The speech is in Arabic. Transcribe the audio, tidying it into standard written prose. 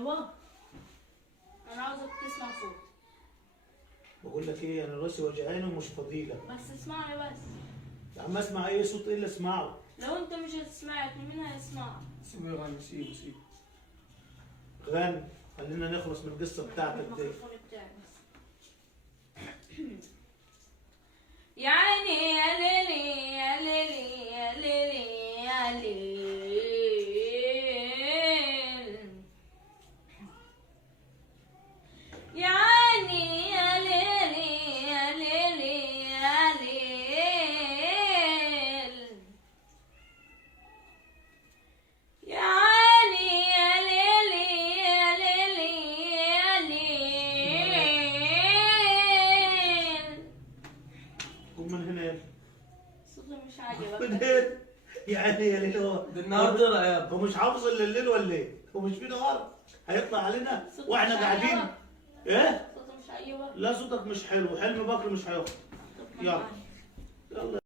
ايوه. انا عاوزك تسمع صوت. بقول لك ايه، انا راسي وجعاني ومش فضيلة. بس اسمعني بس. يا عم اسمع اي صوت الا اسمعه. لو انت مش هتسمعك مين هيسمعك؟ سيبه يغني، سيبه. غني، خلينا نخلص من القصة بتاعتك دي. الميكروفون بتاعي بس. يا عيني يا ليلي يا ليلي يا ليلي يا ليل. يا عيني يا ليلي يا ليلي يا ليل. يا عيني يا ليلي يا ليلي يا ليل. قوم من هنا يلا. صوتي مش عاجبك. من هنا. يعني يا ليل هو ده النهار طلع يا هو مش حافظ الا الليل ولا ايه؟ هو مش في نهار هيطلع علينا صوتي واحنا مش قاعدين. عاجبك. ايه؟ صوتي مش عاجبك. لا صوتك مش حلو، حلم بكر مش هياخد. طب يلا. معايا. يلا.